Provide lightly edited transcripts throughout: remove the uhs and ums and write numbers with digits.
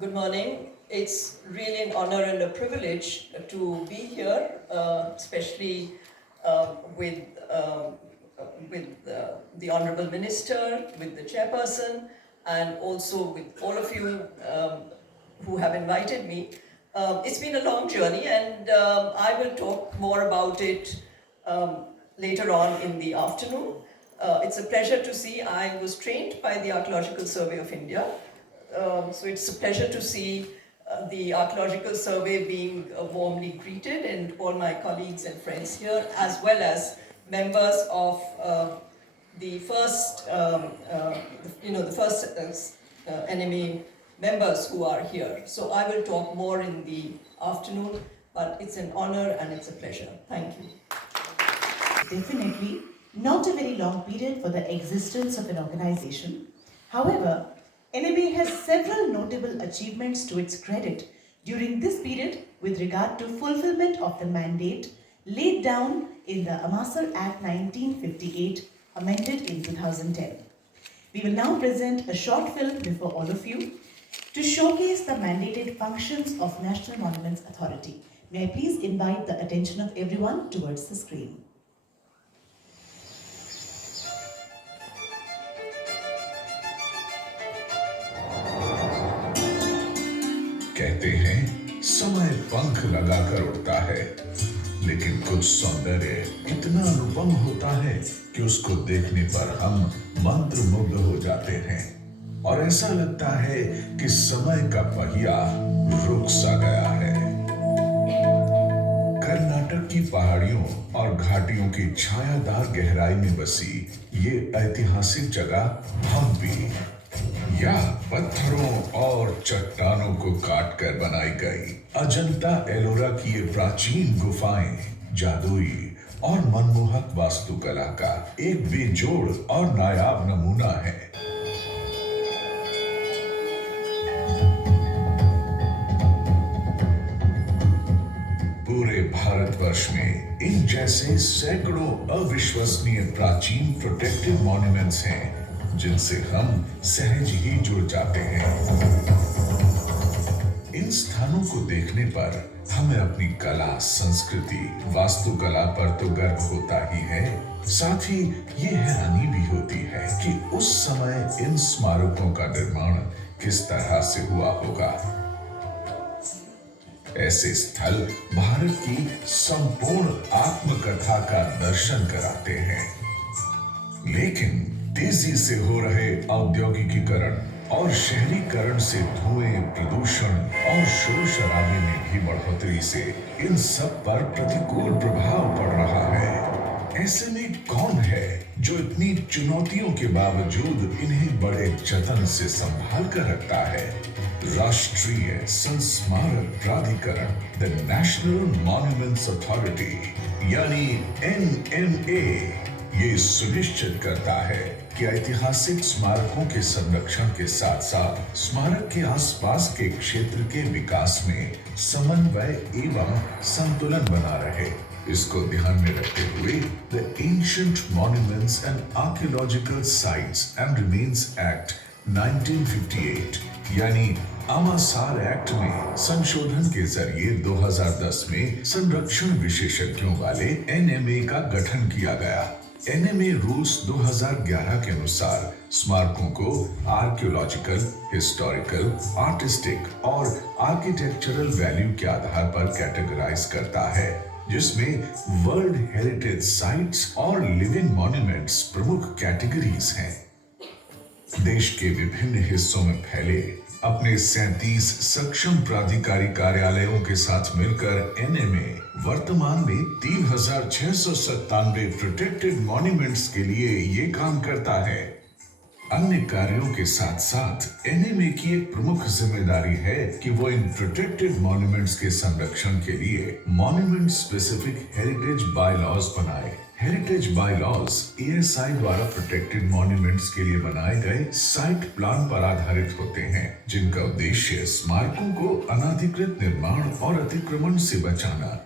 Good morning. It's really an honor and a privilege to be here, especially with the Honorable Minister, with the Chairperson, and also with all of you who have invited me. It's been a long journey, and I will talk more about it later on in the afternoon. It's a pleasure to see. I was trained by the Archaeological Survey of India, so it's a pleasure to see the Archaeological Survey being warmly greeted, and all my colleagues and friends here, as well as members of the first, the first NMA members who are here. So I will talk more in the afternoon, but it's an honor and it's a pleasure. Thank you. Definitely not a very long period for the existence of an organization. However, NMA has several notable achievements to its credit during this period with regard to fulfillment of the mandate laid down in the Ammasar Act 1958, amended in 2010. We will now present a short film before all of you to showcase the mandated functions of National Monuments Authority. May I please invite the attention of everyone towards the screen. कहते हैं समय पंख लगाकर उड़ता है, लेकिन कुछ सौंदर्य इतना अनुपम होता है कि उसको देखने पर हम मंत्रमुग्ध हो जाते हैं और ऐसा लगता है कि समय का पहिया रुक सा गया है। कर्नाटक की पहाड़ियों और घाटियों की छायादार गहराई में बसी ये ऐतिहासिक जगह हम्पी या पत्थरों और चट्टानों को काटकर बनाई गई अजंता एलोरा की ये प्राचीन गुफाएं जादुई और मनमोहक वास्तुकला का एक बेजोड़ और नायाब नमूना है। पूरे भारतवर्ष में इन जैसे सैकड़ों अविश्वसनीय प्राचीन प्रोटेक्टिव मॉन्यूमेंट्स हैं जिनसे हम सहज ही जुड़ जाते हैं। इन स्थानों को देखने पर हमें अपनी कला, संस्कृति, वास्तुकला पर तो गर्व होता ही है, साथ ही ये हैरानी भी होती है कि उस समय इन स्मारकों का निर्माण किस तरह से हुआ होगा। ऐसे स्थल भारत की संपूर्ण आत्मकथा का दर्शन कराते हैं, लेकिन तेजी से हो रहे औद्योगिकीकरण और शहरीकरण से धुएं, प्रदूषण और शोर शराबे में भी बढ़ोतरी से इन सब पर प्रतिकूल प्रभाव पड़ रहा है। ऐसे में कौन है जो इतनी चुनौतियों के बावजूद इन्हें बड़े जतन से संभाल कर रखता है? राष्ट्रीय संस्मारक प्राधिकरण, द नेशनल मॉन्यूमेंट्स अथॉरिटी यानी NMA, ये सुनिश्चित करता है कि ऐतिहासिक स्मारकों के संरक्षण के साथ साथ स्मारक के आसपास के क्षेत्र के विकास में समन्वय एवं संतुलन बना रहे। इसको ध्यान में रखते हुए the ancient monuments and archaeological sites and remains act 1958 यानी आमासार एक्ट में संशोधन के जरिए 2010 में संरक्षण विशेषज्ञों वाले NMA का गठन किया गया। NMA रूल्स 2011 के अनुसार स्मारकों को आर्कियोलॉजिकल, हिस्टोरिकल, आर्टिस्टिक और आर्किटेक्चरल वैल्यू के आधार पर कैटेगराइज करता है, जिसमें वर्ल्ड हेरिटेज साइट्स और लिविंग मॉन्यूमेंट्स प्रमुख कैटेगरीज हैं। देश के विभिन्न हिस्सों में फैले अपने 37 सक्षम प्राधिकारी कार्यालयों के साथ मिलकर NMA वर्तमान में 3,697 प्रोटेक्टेड मॉन्यूमेंट्स के लिए ये काम करता है। अन्य कार्यों के साथ साथ NMA की एक प्रमुख जिम्मेदारी है कि वो इन प्रोटेक्टेड मॉन्यूमेंट्स के संरक्षण के लिए मॉन्यूमेंट स्पेसिफिक हेरिटेज बायलॉज बनाए। हेरिटेज बायलॉज ASI द्वारा प्रोटेक्टेड मॉन्यूमेंट्स के लिए बनाए गए साइट प्लान पर आधारित होते हैं, जिनका उद्देश्य स्मारकों को अनाधिकृत निर्माण और अतिक्रमण से बचाना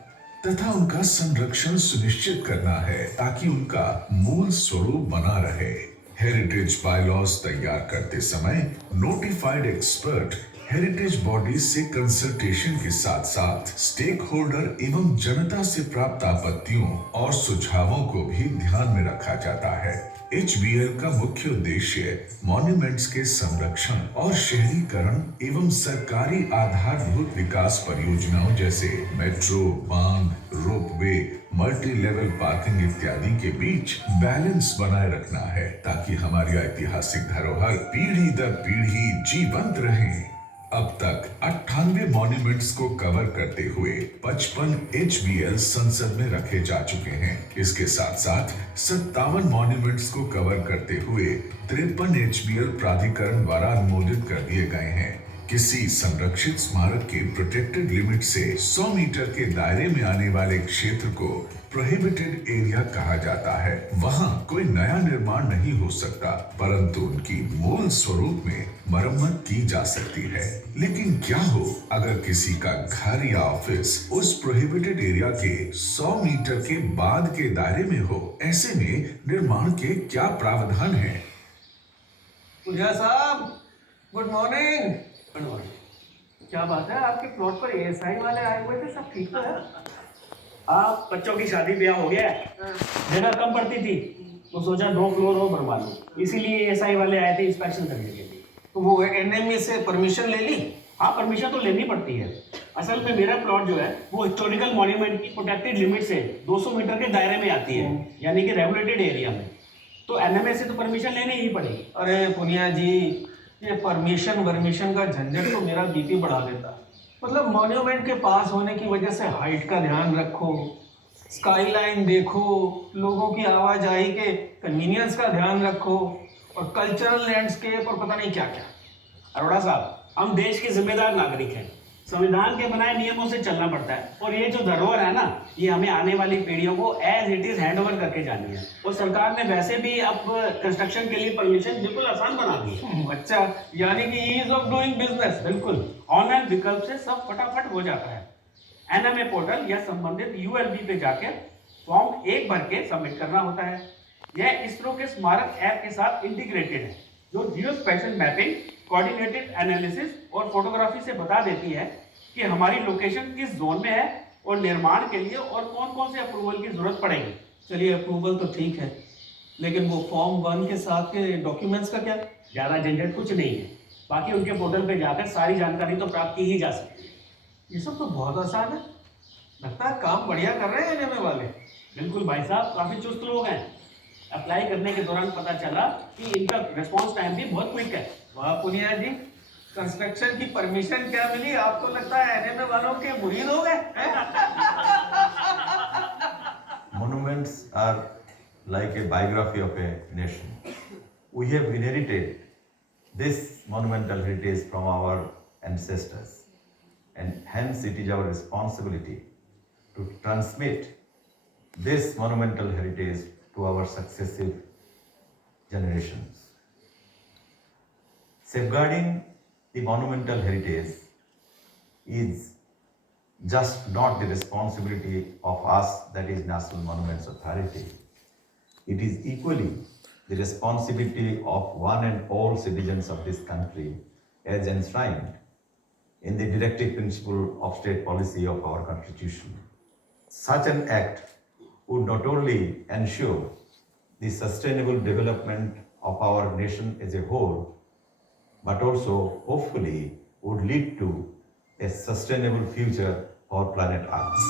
तथा उनका संरक्षण सुनिश्चित करना है, ताकि उनका मूल स्वरूप बना रहे। हेरिटेज बायलॉज तैयार करते समय नोटिफाइड एक्सपर्ट हेरिटेज बॉडीज से कंसल्टेशन के साथ साथ स्टेक होल्डर एवं जनता से प्राप्त आपत्तियों और सुझावों को भी ध्यान में रखा जाता है। HBL का मुख्य उद्देश्य मॉन्यूमेंट्स के संरक्षण और शहरीकरण एवं सरकारी आधारभूत विकास परियोजनाओं जैसे मेट्रो, बांध, रोपवे, मल्टी लेवल पार्किंग इत्यादि के बीच बैलेंस बनाए रखना है, ताकि हमारी ऐतिहासिक धरोहर पीढ़ी दर पीढ़ी जीवंत रहे। अब तक 98 मॉन्यूमेंट्स को कवर करते हुए 55 HBL संसद में रखे जा चुके हैं। इसके साथ साथ 57 मॉन्यूमेंट्स को कवर करते हुए 53 HBL प्राधिकरण द्वारा अनुमोदित कर दिए गए हैं। किसी संरक्षित स्मारक के प्रोटेक्टेड लिमिट से 100 मीटर के दायरे में आने वाले क्षेत्र को प्रोहिबिटेड एरिया कहा जाता है। वहाँ कोई नया निर्माण नहीं हो सकता, परंतु उनकी मूल स्वरूप में मरम्मत की जा सकती है। लेकिन क्या हो अगर किसी का घर या ऑफिस उस प्रोहिबिटेड एरिया के 100 मीटर के बाद के दायरे में हो? ऐसे में निर्माण के क्या प्रावधान है? पुलिया साहब, गुड मॉर्निंग। क्या बात है, आपके प्लॉट पर एएसआई वाले आए हुए थे, सब ठीक तो है? आप बच्चों की शादी ब्याह हो गया है, जगह कम पड़ती थी तो सोचा 2 फ्लोर और बनवा लूं, इसीलिए एएसआई वाले आए थे इंस्पेक्शन करने के लिए। तो वो एनएमए से परमिशन ले ली? हाँ, परमिशन तो लेनी पड़ती है। असल में मेरा प्लॉट जो है वो हिस्टोरिकल मॉन्यूमेंट की प्रोटेक्टेड लिमिट से 200 मीटर के दायरे में आती है, यानी कि रेगुलेटेड एरिया में, तो एनएमए से तो परमिशन लेनी ही पड़ेगी। अरे पुनिया जी, ये परमिशन का झंझट तो मेरा बीपी बढ़ा देता। मतलब मॉन्यूमेंट के पास होने की वजह से हाइट का ध्यान रखो, स्काईलाइन देखो, लोगों की आवाजाही के कन्वीनियंस का ध्यान रखो, और कल्चरल लैंडस्केप और पता नहीं क्या क्या। अरोड़ा साहब, हम देश के जिम्मेदार नागरिक हैं, संविधान के बनाए नियमों से चलना पड़ता है, और ये जो धरोहर है ना, ये हमें आने वाली पीढ़ियों को as it is hand over करके जानी है। और सरकार ने वैसे भी अब कंस्ट्रक्शन के लिए परमिशन बिल्कुल आसान बना दी है। अच्छा, यानी कि ईज ऑफ डूइंग बिजनेस। बिल्कुल ऑनलाइन विकल्प से सब फटाफट हो जाता है। एनएमए पोर्टल या संबंधित यूएलबी पे जाकर फॉर्म 1 भर के सबमिट करना होता है। यह इसरो के स्मारक ऐप के साथ इंटीग्रेटेड है, जो जियो स्पेशल मैपिंग, कोऑर्डिनेटेड एनालिसिस और फोटोग्राफी से बता देती है कि हमारी लोकेशन किस जोन में है और निर्माण के लिए और कौन कौन से अप्रूवल की जरूरत पड़ेगी। चलिए, अप्रूवल तो ठीक है, लेकिन वो फॉर्म 1 के साथ के डॉक्यूमेंट्स का क्या? ज़्यादा झंझट कुछ नहीं है, बाकी उनके पोर्टल पे जाकर सारी जानकारी तो प्राप्त की ही जा सकती है। ये सब तो बहुत आसान है। लगता है काम बढ़िया कर रहे हैं एनएमए वाले। बिल्कुल भाई साहब, काफ़ी चुस्त लोग हैं। अप्लाई करने के दौरान पता चला कि इनका रिस्पॉन्स टाइम भी बहुत क्विक है। वाह पुनिया जी, कंस्ट्रक्शन की परमिशन क्या मिली? आप तो लगता है एनएमए वालों के मुरीद हो गए। Monuments are like a biography of a nation. We have inherited this monumental heritage from our ancestors, and hence it is our responsibility to transmit this monumental heritage to our successive generations. Safeguarding the monumental heritage is just not the responsibility of us, that is National Monuments Authority. It is equally the responsibility of one and all citizens of this country, as enshrined in the directive principle of state policy of our Constitution. Such an act would not only ensure the sustainable development of our nation as a whole, but also hopefully would lead to a sustainable future for planet Earth.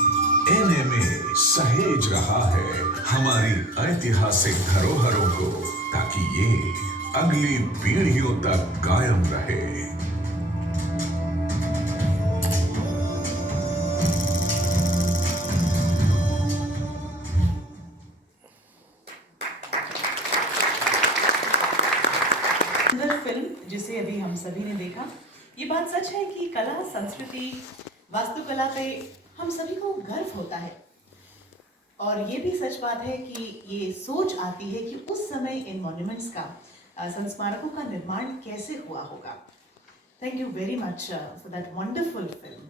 NMA सहेज रहा है हमारी ऐतिहासिक धरोहरों को, ताकि ये अगली पीढ़ियों तक कायम रहे। सुंदर फिल्म जिसे अभी हम सभी ने देखा, ये बात सच है कि कला, संस्कृति, वास्तुकला पे हम सभी को गर्व होता है, और ये भी सच बात है कि ये सोच आती है कि उस समय इन मॉन्यूमेंट्स का, संस्मारकों का निर्माण कैसे हुआ होगा। Thank you very much for that wonderful film.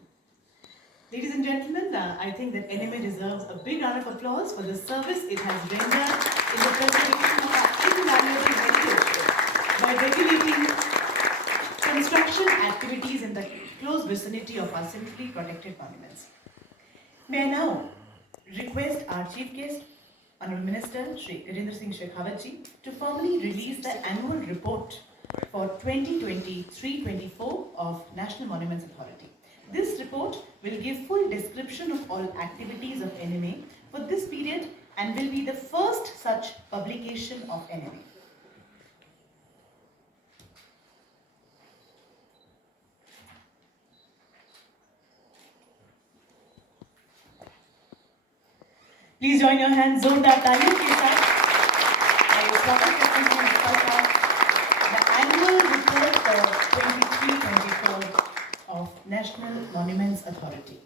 Ladies and gentlemen, I think that NMA deserves a big round of applause for the service it has rendered in the preservation of our invaluable heritage. by regulating construction activities in the close vicinity of our centrally protected monuments. May I now request our chief guest, Honorable Minister Shri Gajendra Singh Shekhawat ji, to formally release the annual report for 2023-24 of National Monuments Authority. This report will give full description of all activities of NMA for this period and will be the first such publication of NMA. Please join your hands जोरदार तालियों के साथ आइए स्वागत करते हैं इसका the annual report for 23-24 of National Monuments Authority.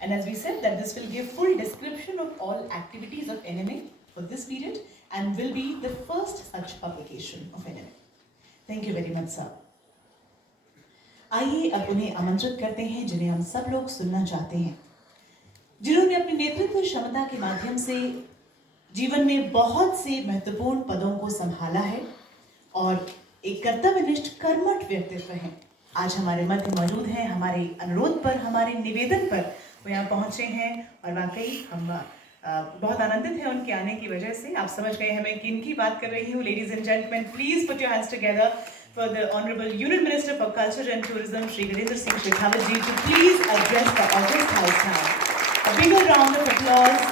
And as we said that this will give full description of all activities of NMA for this period and will be the first such publication of NMA. Thank you very much, sir. आइए अब उन्हें आमंत्रित करते हैं जिन्हें हम सब लोग सुनना चाहते हैं, जिन्होंने अपनी नेतृत्व क्षमता के माध्यम से जीवन में बहुत से महत्वपूर्ण पदों को संभाला है और एक कर्तव्यनिष्ठ कर्मठ व्यक्तित्व हैं। आज हमारे मध्य मौजूद हैं। हमारे अनुरोध पर, हमारे निवेदन पर वो यहाँ पहुँचे हैं और वाकई हम बहुत आनंदित हैं उनके आने की वजह से। आप समझ गए हैं मैं किन की बात कर रही हूँ। Ladies and gentleman, please put your hands together for the Honorable Union Minister for Culture and Tourism, Shri Gajendra Singh Shekhawat ji, to please address the August House now. A bigger round of applause.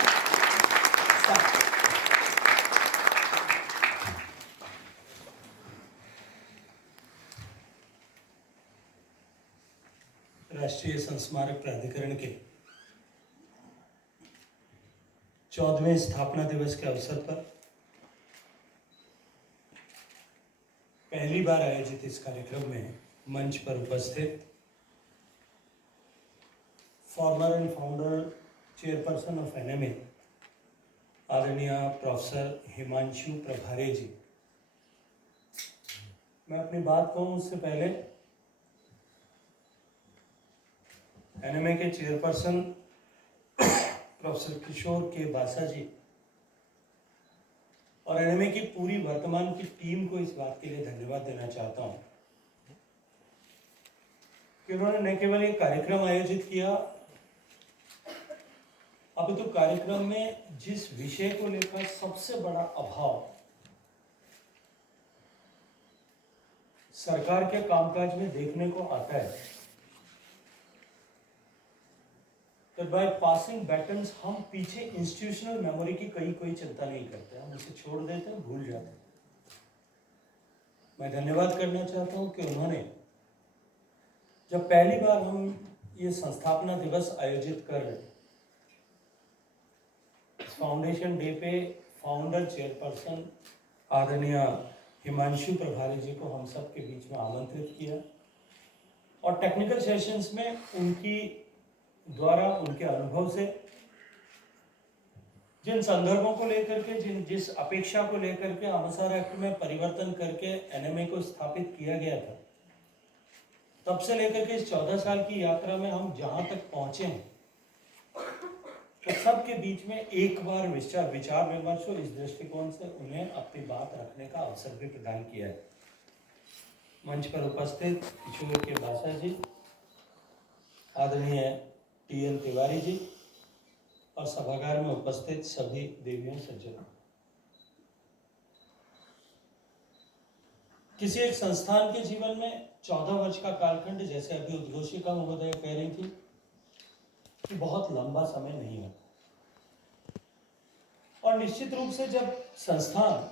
Stop. राष्ट्रीय संस्मारक प्राधिकरण के 14वें स्थापना दिवस के अवसर पर पहली बार आयोजित इस कार्यक्रम में मंच पर उपस्थित farmer and founder chairperson of NMA आदरणीय प्रोफेसर हिमांशु प्रभारे जी, मैं अपनी बात कहूँ उससे पहले एनएमए के चेयरपर्सन प्रोफेसर किशोर के बासा जी और एनएमए की पूरी वर्तमान की टीम को इस बात के लिए धन्यवाद देना चाहता हूं कि उन्होंने न केवल एक कार्यक्रम आयोजित किया, अपितु तो कार्यक्रम में जिस विषय को लेकर सबसे बड़ा अभाव सरकार के कामकाज में देखने को आता है, तो बाय पासिंग बैटन्स हम पीछे इंस्टीट्यूशनल मेमोरी की कोई चिंता नहीं करते, हम उसे छोड़ देते हैं, भूल जाते हैं। मैं धन्यवाद करना चाहता हूं कि उन्होंने जब पहली बार हम ये संस्थापना दिवस आयोजित कर रहे, फाउंडेशन डे पे फाउंडर चेयरपर्सन आदरणीय हिमांशु प्रभारी जी को हम सब के बीच में आमंत्रित किया और टेक्निकल सेशंस में उनकी द्वारा, उनके अनुभव से जिन संदर्भों को लेकर के, जिस अपेक्षा को लेकर के आमसार एक्ट में परिवर्तन करके एनएमए को स्थापित किया गया था, तब से लेकर के इस 14 साल की यात्रा में हम जहां तक पहुंचे हैं, तो सबके बीच में एक बार विचार विमर्श हो, इस दृष्टिकोण से उन्हें अपनी बात रखने का अवसर भी प्रदान किया है। मंच पर उपस्थित किशोर के बासा जी, आदरणीय टीएन तिवारी जी और सभागार में उपस्थित सभी देवियों सज्जनों, किसी एक संस्थान के जीवन में 14 वर्ष का कालखंड, जैसे अभी उद्घोषिका महोदय कह रही थी, कि बहुत लंबा समय नहीं होता और निश्चित रूप से जब संस्थान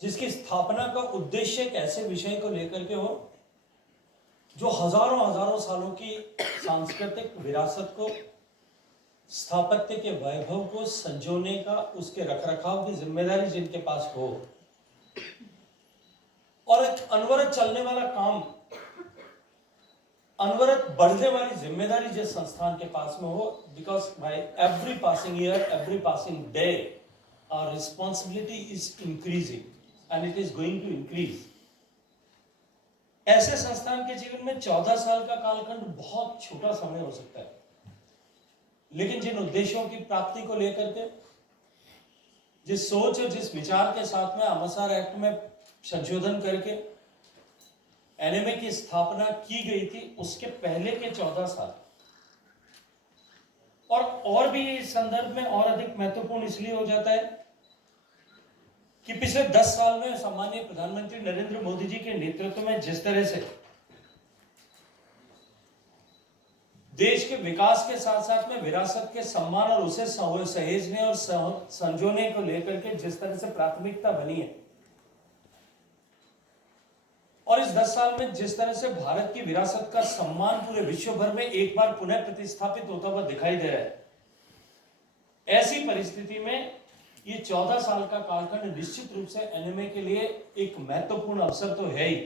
जिसकी स्थापना का उद्देश्य एक ऐसे विषय को लेकर के हो जो हजारों सालों की सांस्कृतिक विरासत को, स्थापत्य के वैभव को संजोने का, उसके रखरखाव की जिम्मेदारी जिनके पास हो और एक अनवरत चलने वाला काम, अनवरत बढ़ने वाली जिम्मेदारी जिस संस्थान के पास में हो, because by every passing year, every passing day, our responsibility is increasing and it is going to increase. ऐसे संस्थान के जीवन में 14 साल का कालखंड बहुत छोटा समय हो सकता है, लेकिन जिन उद्देश्यों की प्राप्ति को लेकर के, जिस सोच और जिस विचार के साथ में आमसार एक्ट में संशोधन करके एनएमए की स्थापना की गई थी, उसके पहले के 14 साल और भी इस संदर्भ में और अधिक महत्वपूर्ण इसलिए हो जाता है कि पिछले 10 साल में सम्माननीय प्रधानमंत्री नरेंद्र मोदी जी के नेतृत्व में जिस तरह से देश के विकास के साथ साथ में विरासत के सम्मान और उसे सहेजने और संजोने को लेकर के जिस तरह से प्राथमिकता बनी है, और इस 10 साल में जिस तरह से भारत की विरासत का सम्मान पूरे विश्व भर में एक बार पुनः प्रतिस्थापित होता हुआ दिखाई दे रहा है, ऐसी परिस्थिति में ये 14 साल का कालखंड निश्चित रूप से एनएमए के लिए एक महत्वपूर्ण अवसर तो है ही।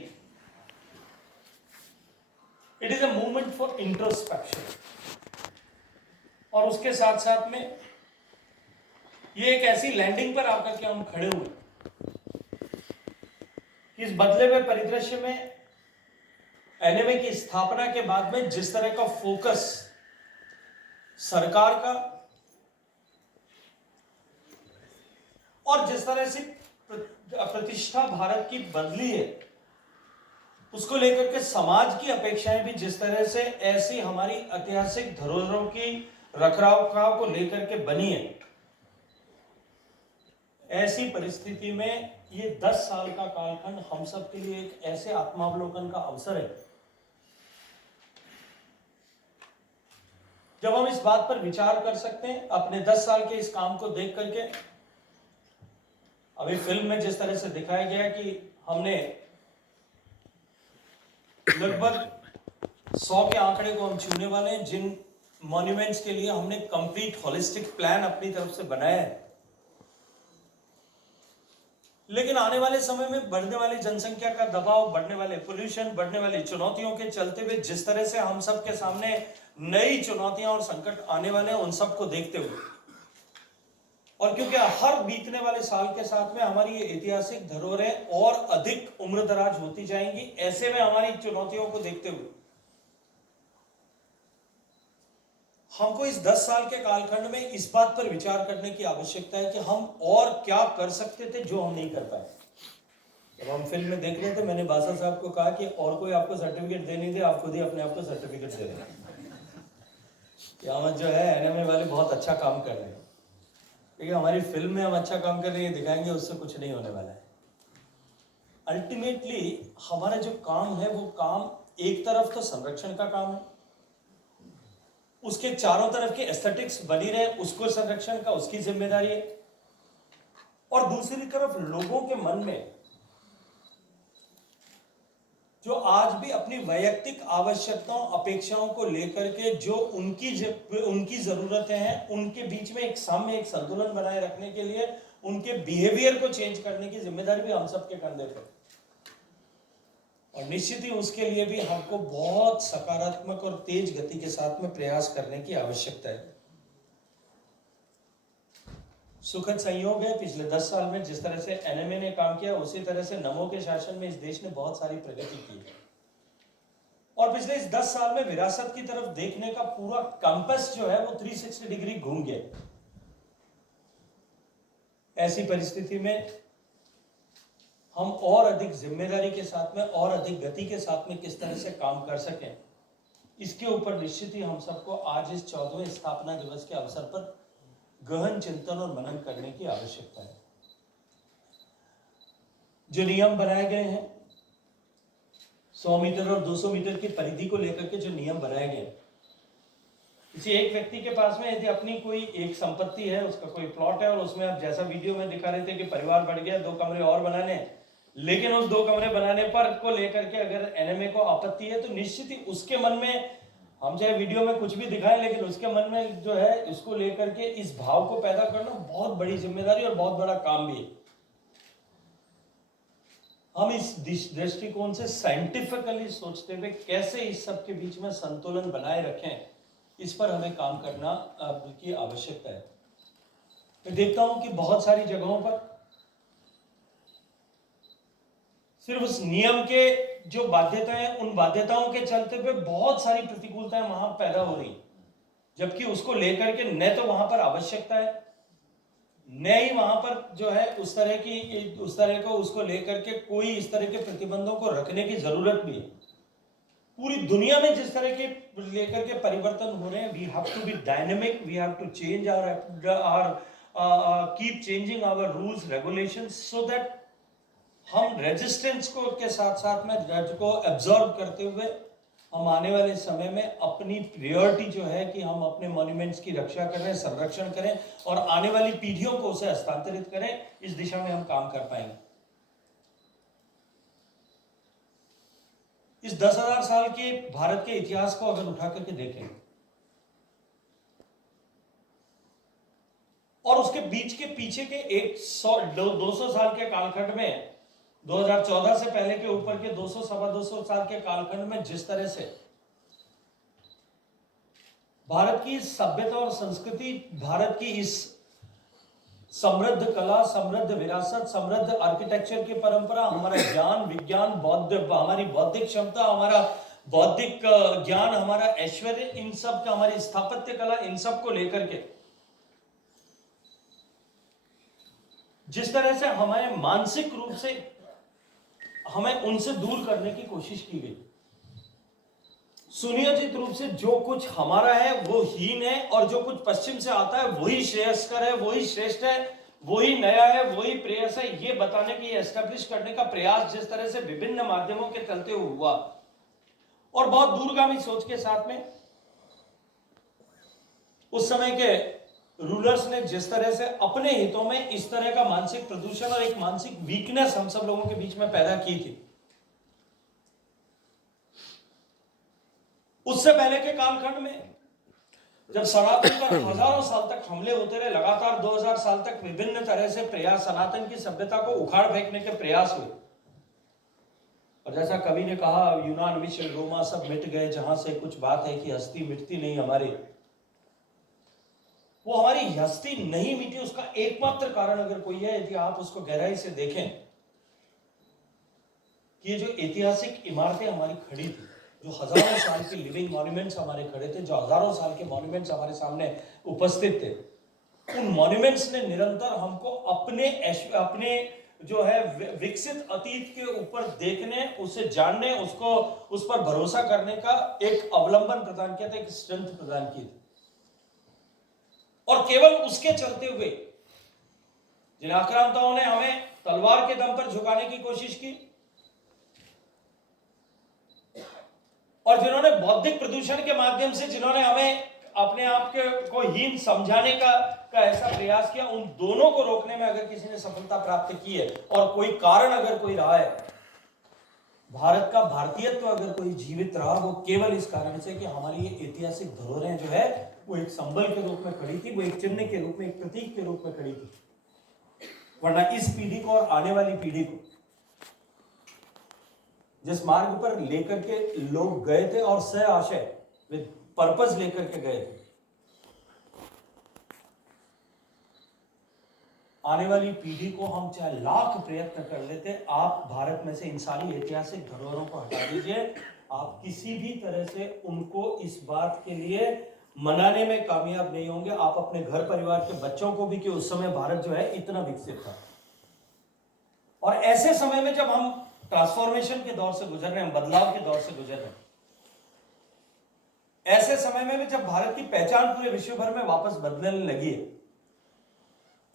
It is a movement for introspection, और उसके साथ साथ में ये एक ऐसी लैंडिंग पर आकर के हम खड़े हुए इस बदले हुए परिदृश्य में एनएमए की स्थापना के बाद में जिस तरह का फोकस सरकार का और जिस तरह से प्रतिष्ठा भारत की बदली है, उसको लेकर के समाज की अपेक्षाएं भी जिस तरह से ऐसी हमारी ऐतिहासिक धरोहरों की रखरखाव को लेकर के बनी है, ऐसी परिस्थिति में ये 10 साल का कालखंड हम सब के लिए एक ऐसे आत्मावलोकन का अवसर है जब हम इस बात पर विचार कर सकते हैं अपने 10 साल के इस काम को देख करके। अभी फिल्म में जिस तरह से दिखाया गया कि हमने लगभग 100 के आंकड़े को हम छूने वाले हैं, जिन मॉन्यूमेंट्स के लिए हमने कंप्लीट होलिस्टिक प्लान अपनी तरफ से बनाया है। लेकिन आने वाले समय में बढ़ने वाली जनसंख्या का दबाव, बढ़ने वाले पोल्यूशन, बढ़ने वाली चुनौतियों के चलते हुए जिस तरह से हम सब के सामने नई चुनौतियां और संकट आने वाले हैं, उन सब को देखते हुए, और क्योंकि हर बीतने वाले साल के साथ में हमारी ये ऐतिहासिक धरोहरें और अधिक उम्रदराज होती जाएंगी, ऐसे में हमारी चुनौतियों को देखते हुए हमको इस 10 साल के कालखंड में इस बात पर विचार करने की आवश्यकता है कि हम और क्या कर सकते थे जो हम नहीं कर पाए। जब हम फिल्म में देख रहे थे, मैंने बासा साहब को कहा कि और कोई आपको सर्टिफिकेट दे नहीं दे, आप खुद ही अपने आप को सर्टिफिकेट दे दें कि हम जो है एनएमए वाले बहुत अच्छा काम कर रहे हैं, क्योंकि हमारी फिल्म में हम अच्छा काम कर रहे हैं दिखाएंगे, उससे कुछ नहीं होने वाला है। अल्टीमेटली हमारा जो काम है वो काम एक तरफ तो संरक्षण का काम है, उसके चारों तरफ की एस्थेटिक्स बनी रहे, उसको संरक्षण का उसकी जिम्मेदारी है, और दूसरी तरफ लोगों के मन में जो आज भी अपनी वैयक्तिक आवश्यकताओं, अपेक्षाओं को लेकर के जो उनकी जरूरतें हैं, उनके बीच में एक साम्य, एक संतुलन बनाए रखने के लिए उनके बिहेवियर को चेंज करने की जिम्मेदारी भी हम सबके कंधे पर, और निश्चित ही उसके लिए भी हमको बहुत सकारात्मक और तेज गति के साथ में प्रयास करने की आवश्यकता है। सुखद संयोग है, पिछले 10 साल में जिस तरह से एनएमए ने काम किया, उसी तरह से नमो के शासन में इस देश ने बहुत सारी प्रगति की है, और पिछले इस 10 साल में विरासत की तरफ देखने का पूरा कंपास जो है वो 360 डिग्री घूम गया। ऐसी परिस्थिति में हम और अधिक जिम्मेदारी के साथ में और अधिक गति के साथ में किस तरह से काम कर सकें, इसके ऊपर निश्चित ही हम सबको आज इस 14वें स्थापना दिवस के अवसर पर गहन चिंतन और मनन करने की आवश्यकता है। जो नियम बनाए गए हैं, 100 मीटर और 200 मीटर की परिधि को लेकर के जो नियम बनाए गए, किसी एक व्यक्ति के पास में यदि अपनी कोई एक संपत्ति है, उसका कोई प्लॉट है, और उसमें आप जैसा वीडियो में दिखा रहे थे कि परिवार बढ़ गया, 2 कमरे और बनाने, लेकिन उस 2 कमरे बनाने पर को लेकर के अगर एनएमए को आपत्ति है, तो निश्चित ही उसके मन में, हम चाहे वीडियो में कुछ भी दिखाएं, लेकिन उसके मन में जो है इसको लेकर के इस भाव को पैदा करना बहुत बड़ी जिम्मेदारी और बहुत बड़ा काम भी है। हम इस दृष्टिकोण से साइंटिफिकली सोचते हुए कैसे इस सब के बीच में संतुलन बनाए रखें, इस पर हमें काम करना की आवश्यकता है। मैं देखता हूं कि बहुत सारी जगहों पर सिर्फ उस नियम के जो बाध्यताएं, उन बाध्यताओं के चलते हुए बहुत सारी प्रतिकूलताएं वहां पैदा हो रही, जबकि उसको लेकर के न तो वहां पर आवश्यकता है, न ही वहां पर जो है उस तरह को उसको लेकर के कोई इस तरह के प्रतिबंधों को रखने की जरूरत भी है। पूरी दुनिया में जिस तरह के लेकर के परिवर्तन हो रहे हैं, we have to be dynamic, we have to change our keep changing our rules regulations so that हम रेजिस्टेंस को के साथ साथ में रज को एब्जॉर्ब करते हुए हम आने वाले समय में अपनी प्रायोरिटी जो है कि हम अपने मॉन्यूमेंट्स की रक्षा करें, संरक्षण करें और आने वाली पीढ़ियों को उसे हस्तांतरित करें, इस दिशा में हम काम कर पाएंगे। इस 10,000 साल के भारत के इतिहास को अगर उठा करके देखें और उसके बीच के पीछे के 200 साल के कालखंड में, 2014 से पहले के ऊपर के 200 सवा 200 साल के कालखंड में जिस तरह से भारत की सभ्यता और संस्कृति, भारत की इस समृद्ध कला, समृद्ध विरासत, समृद्ध आर्किटेक्चर की परंपरा, हमारा ज्ञान विज्ञान हमारी बौद्धिक क्षमता, हमारा बौद्धिक ज्ञान, हमारा ऐश्वर्य, इन सब का, हमारी स्थापत्य कला, इन सब को लेकर के जिस तरह से हमारे मानसिक रूप से हमें उनसे दूर करने की कोशिश की गई, सुनियोजित रूप से जो कुछ हमारा है वो हीन है और जो कुछ पश्चिम से आता है वही श्रेयस्कर है, वही श्रेष्ठ है, वही नया है, वही प्रेयस है, ये बताने की, एस्टेब्लिश करने का प्रयास जिस तरह से विभिन्न माध्यमों के चलते हुआ और बहुत दूरगामी सोच के साथ में उस समय के रूलर्स ने जिस तरह से अपने हितों में इस तरह का मानसिक प्रदूषण और एक मानसिक वीकनेस हम सब लोगों के बीच में पैदा की थी। उससे पहले के कालखंड में जब सनातन पर हजारों साल तक हमले होते रहे, लगातार 2000 साल तक विभिन्न तरह से प्रयास, सनातन की सभ्यता को उखाड़ फेंकने के प्रयास हुए और जैसा कवि ने कहा, यूनान, मिस्र, रोमा सब मिट गए, जहां से कुछ बात है कि हस्ती मिटती नहीं हमारी। वो हमारी हस्ती नहीं मिटी, उसका एकमात्र कारण अगर कोई है, यदि आप उसको गहराई से देखें कि ये जो ऐतिहासिक इमारतें हमारी खड़ी थी, जो हजारों साल के लिविंग मॉन्यूमेंट्स हमारे खड़े थे, जो हजारों साल के मॉन्यूमेंट्स हमारे सामने उपस्थित थे, उन मॉन्यूमेंट्स ने निरंतर हमको अपने जो है विकसित अतीत के ऊपर देखने, उसे जानने, उसको उस पर भरोसा करने का एक अवलंबन प्रदान किया था, एक स्ट्रेंथ प्रदान की थी। और केवल उसके चलते हुए जिन आक्रांताओं ने हमें तलवार के दम पर झुकाने की कोशिश की और जिन्होंने बौद्धिक प्रदूषण के माध्यम से जिन्होंने हमें अपने आप को हीन समझाने का ऐसा प्रयास किया, उन दोनों को रोकने में अगर किसी ने सफलता प्राप्त की है और कोई कारण अगर कोई रहा है, भारत का भारतीयत्व अगर कोई जीवित रहा, वो केवल इस कारण से कि हमारी ये ऐतिहासिक धरोहरें जो है वो एक संबल के रूप में खड़ी थी, वो एक चिन्ह के रूप में, एक प्रतीक के रूप में खड़ी थी। वरना इस पीढ़ी को और आने वाली पीढ़ी को जिस मार्ग पर लेकर के लोग गए थे और सह आशय विद पर्पस लेकर के गए थे, आने वाली पीढ़ी को हम चाहे लाख प्रयत्न कर लेते, आप भारत में से इन सारी ऐतिहासिक धरोहरों को हटा दीजिए, आप किसी भी तरह से उनको इस बात के लिए मनाने में कामयाब नहीं होंगे। आप अपने घर परिवार के बच्चों को भी, कि उस समय भारत जो है इतना विकसित था, और ऐसे समय में जब हम ट्रांसफॉर्मेशन के दौर से गुजर रहे हैं, बदलाव के दौर से गुजर रहे हैं, ऐसे समय में भी जब भारत की पहचान पूरे विश्व भर में वापस बदलने लगी है,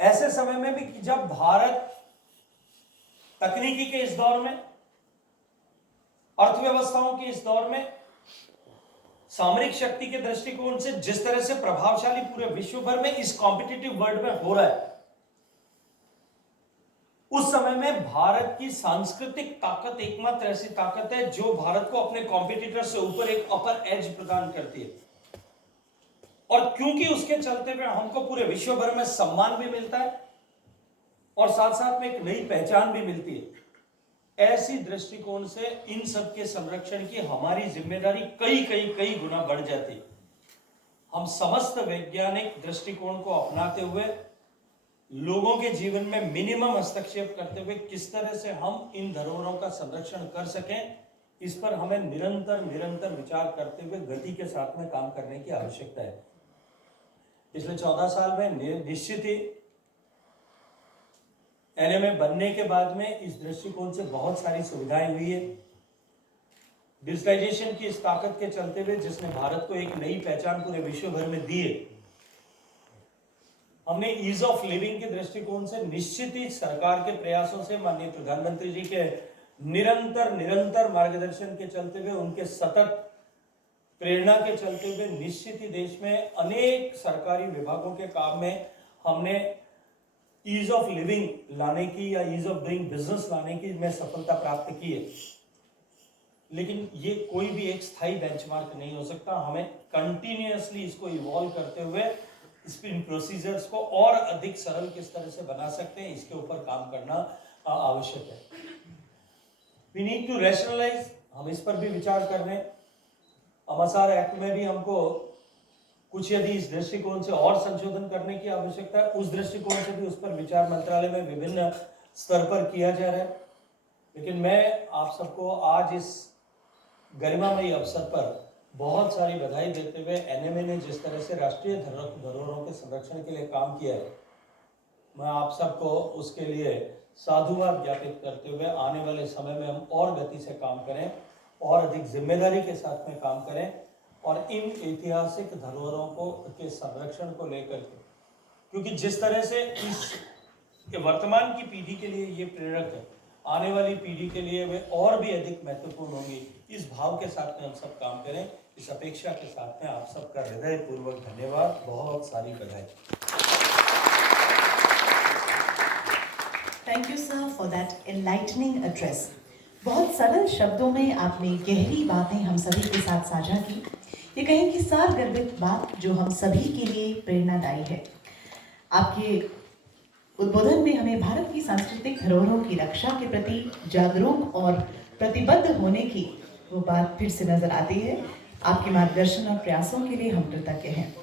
ऐसे समय में भी जब भारत तकनीकी के इस दौर में, अर्थव्यवस्थाओं के इस दौर में, सामरिक शक्ति के दृष्टिकोण से जिस तरह से प्रभावशाली पूरे विश्व भर में इस कॉम्पिटिटिव वर्ल्ड में हो रहा है, उस समय में भारत की सांस्कृतिक ताकत एकमात्र ऐसी ताकत है जो भारत को अपने कॉम्पिटिटर से ऊपर एक अपर एज प्रदान करती है। और क्योंकि उसके चलते हुए हमको पूरे विश्व भर में सम्मान भी मिलता है और साथ साथ में एक नई पहचान भी मिलती है, ऐसी दृष्टिकोण से इन सब के संरक्षण की हमारी जिम्मेदारी कई गुना बढ़ जाती है। हम समस्त वैज्ञानिक दृष्टिकोण को अपनाते हुए, लोगों के जीवन में मिनिमम हस्तक्षेप करते हुए किस तरह से हम इन धरोहरों का संरक्षण कर सकें, इस पर हमें निरंतर विचार करते हुए गति के साथ में काम करने की आवश्यकता है। पिछले 14 साल में निश्चित ही एनएमए बनने के बाद में इस दृष्टिकोण से बहुत सारी सुविधाएं हुई है। डिजिटाइजेशन की इस ताकत के चलते हुए जिसने भारत को एक नई पहचान पूरे विश्व भर में दी है, हमने ईज ऑफ लिविंग के दृष्टिकोण से निश्चित ही सरकार के प्रयासों से, माननीय प्रधानमंत्री जी के निरंतर मार्गदर्शन के चलते हुए, उनके सतत प्रेरणा के चलते हुए निश्चित ही देश में अनेक सरकारी विभागों के काम में हमने ईज ऑफ लिविंग लाने की या ईज ऑफ डूइंग बिजनेस लाने की में सफलता प्राप्त की है। लेकिन ये कोई भी एक स्थायी बेंचमार्क नहीं हो सकता। हमें कंटिन्यूअसली इसको इवॉल्व करते हुए इन प्रोसीजर्स को और अधिक सरल किस तरह से बना सकते हैं, इसके ऊपर काम करना आवश्यक है। वी नीड टू रैशनलाइज, हम इस पर भी विचार कर रहे हैं। आमसार एक्ट में भी हमको कुछ यदि इस दृष्टिकोण से और संशोधन करने की आवश्यकता है, उस दृष्टिकोण से भी उस पर विचार मंत्रालय में विभिन्न स्तर पर किया जा रहा है। लेकिन मैं आप सबको आज इस गरिमामयी अवसर पर बहुत सारी बधाई देते हुए एनएमए ने जिस तरह से राष्ट्रीय धरोहरों के संरक्षण के लिए काम किया है, मैं आप सबको उसके लिए साधुवाद ज्ञापित करते हुए आने वाले समय में हम और गति से काम करें और अधिक जिम्मेदारी के साथ में काम करें और इन ऐतिहासिक धरोहरों को के संरक्षण को लेकर के, क्योंकि जिस तरह से इस वर्तमान की पीढ़ी के लिए ये प्रेरक है, आने वाली पीढ़ी के लिए वे और भी अधिक महत्वपूर्ण होंगी। इस भाव के साथ में हम सब काम करें, इस अपेक्षा के साथ में आप सबका हृदयपूर्वक धन्यवाद, बहुत सारी बधाई। Thank you sir for that enlightening address. बहुत सरल शब्दों में आपने गहरी बातें हम सभी के साथ साझा की। ये कहें कि सार गर्भित बात जो हम सभी के लिए प्रेरणादायी है। आपके उद्बोधन में हमें भारत की सांस्कृतिक धरोहरों की रक्षा के प्रति जागरूक और प्रतिबद्ध होने की वो बात फिर से नजर आती है। आपके मार्गदर्शन और प्रयासों के लिए हम कृतज्ञ हैं।